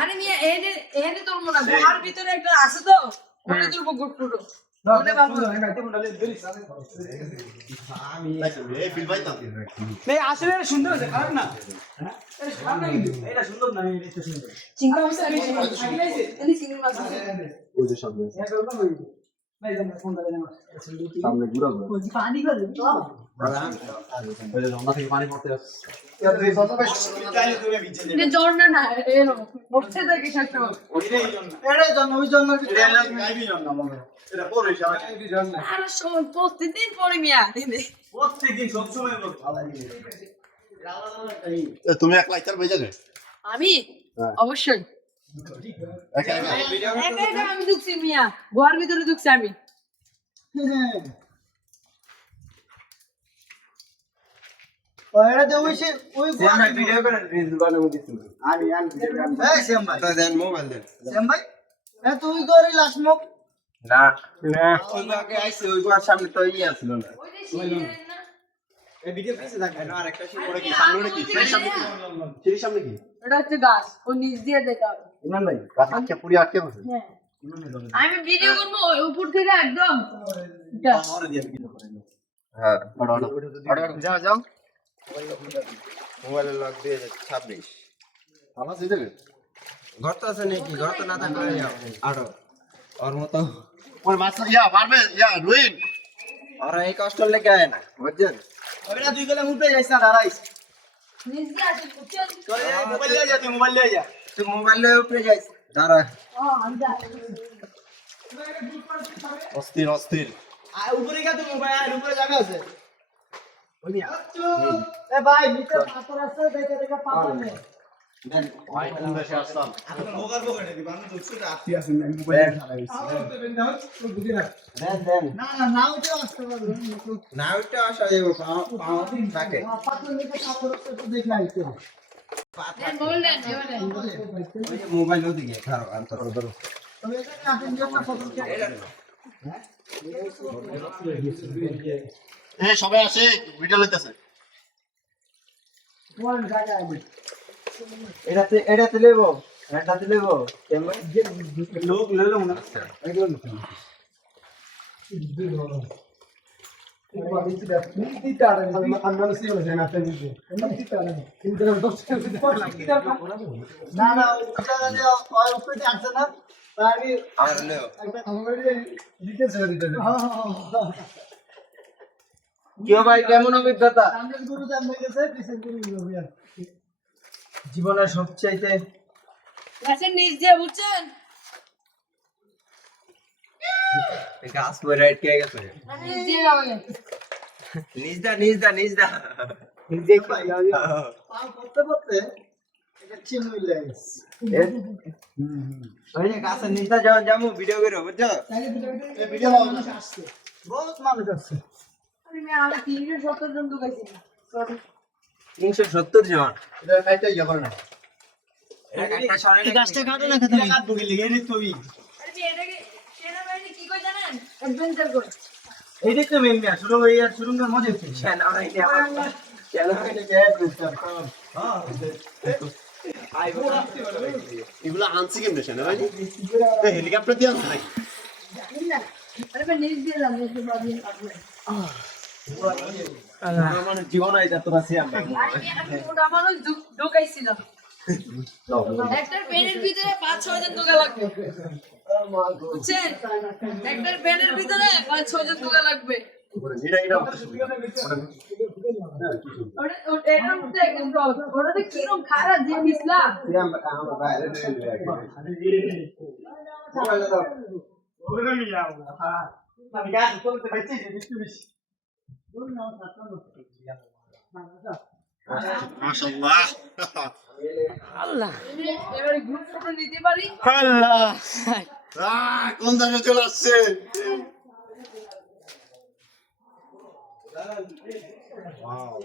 আরে মিয়া এনে তোর মনে ঘর ভিতরে একটা আছে তো ওটা তোর গুড ফুটো ওটা বাবু এই আসলে সুন্দর আছে খারাপ না এটা খারাপ না কিন্তু এটা সুন্দর না এটা সুন্দর চিংড়ি মাছ আমি খাইলাইছে এনে চিংড়ি মাছ ওই যে সামনে ভাই জানা ফোন করে না সামনে ঘুরা ওই পানি করে ওই যে লম্বা থেকে পানি পড়তে আসছে এটা ঝর্ণা না এনো বসে থাকে সাথে এটা জন্য ওই জন্য গাইবি জন্য মনে এটা পরে গাইবি জন্য আর প্রতিদিন পরে মিয়া প্রত্যেকদিন সব সময় তুমি এক লাইটার বেজে গে আমি হ্যাঁ। অবশ্যই একা একা আমি ঢুকছি মিয়া ঘর ভিতরে ঢুকছি আমি ওইটা দে ওই ওই আমরা ভিডিও করে রিলস বানাবো দিছি আমি ভিডিও গান এই শ্যাম ভাই তো দেন মোবাইল দেন শ্যাম ভাই তুই করি লাস্ট মুখ না ওই আগে আইছে ওই ঘর সামনে তো আছিল না এই ভিডিও পিছে থাকবে না আরেকটা শুরু করে কি সামনে কি সেই সামনে কি এটা হচ্ছে গাছ ও নিচ দিয়ে দেখা ইমান ভাই আটকে পুরি আটকে বসে হ্যাঁ আমি ভিডিও করবো উপর থেকে একদম এটা আমারে দিয়ে ভিডিও করে হ্যাঁ অর্ডার যাও যাও মোবাইলের লক দিয়ে 26 আমার সেই দেবে ঘর তো আছে নাকি ঘর তো না থাকলে আরো ওর মতো ওই মাছ ইয়া মারবে ইয়া রুইন ওরা এই কষ্ট লেগে আয় না বুঝছেন ওইটা দুই গলা মুপে যাইছ না দাঁড়াইছ নিচ দিয়ে আছে বুঝছেন তোরে মোবাইল লয়ে যা তুই মোবাইল লয়ে যা তুই মোবাইল লয়ে উপরে যাইস দাঁড়া আমি যা অস্থির অস্থির আর উপরে গা তুই মোবাইল আর উপরে জায়গা আছে ওইয়া এ ভাই নিচে পাথর আছে দেখে দেখে পাথর নে দেন ভাই কোন দেশে আসলাম বগার বগারে দিবা না দুঃখ আপনি আছেন না মোবাইল দেন দেন না না না ওটা আসতে পারবে না ওইটা আসা যাবে পাওয়া থাকে পাথর নিতে পাথর আছে তো দেখ নাই তো বললেন এবারে ওই যে মোবাইল ওদিকে খারাপ আনতে ধরো তবে এখানে আপনি যখন পাথর কে এই সবাই আসে ভিডিও লইতেছে কোন জায়গা আছে এটাতে লেবো এটাতে লেবো কেমন লোক লেলো না এগুলো না না না উপরে আসছে না তাই আর লেও কি ভাই কেমন অভিজ্ঞতা সামনের গুরু জানতে গেছে পিছনের গুরু রবিয়া জীবনের সবচাইতে গাছের নিচ দিয়ে বুঝছেন গাছ পরে রাইট কে গেছে নিচ দিয়ে যাবে নিজদা নিজে পাই পাও করতে করতে এটা চিন হইলে ওই যে গাছের নিজদা যখন যাবো ভিডিও করে বুঝছো তাইলে ভিডিও মানুষ আসছে বহুত মানুষ আসছে আমি 370 জন ঢুকাইছি সরি 370 জন এটা একটা ইয়া করে না একটা সাড়ে এই গাছটা কাটো না খেতে কাট বুকে লিগে নি তুই আরে এটাকে সেনাবাহিনী কি কই জানেন অ্যাডভেঞ্চার করে এইটাই তো মেন না শুরু হই আর শুরু করে মজা হচ্ছে কেন হইনি আমার কেন হইনি এগুলা আনছি কেমনে সেনা ভাই হেলিকপ্টার দিয়ে আনছে নাকি আরে ভাই নিচ দিয়ে যান দেখতে পাবেন মানে জীবন আইতা তোরা সিয়াম আমি ওটা মানুষ ঢুকাইছিলাম একটা পেনের ভিতরে 5-6 জন ঢোকা লাগবে বুঝছেন একটা পেনের ভিতরে 5-6 জন ঢোকা লাগবে এটা এটা উঠতে একদম সহজ ওটাতে কিরকম খারাপ যে মিশলা সিয়াম আমার বাইরে ওরে মিয়া হ্যাঁ আমি গাছ চলতে পারছি একটু বেশি মাশাআল্লাহ আল্লাহ এবারে গ্রুপ ফটো নিতে পারি আল্লাহ কোন জায়গা চলে আসছে ওয়াও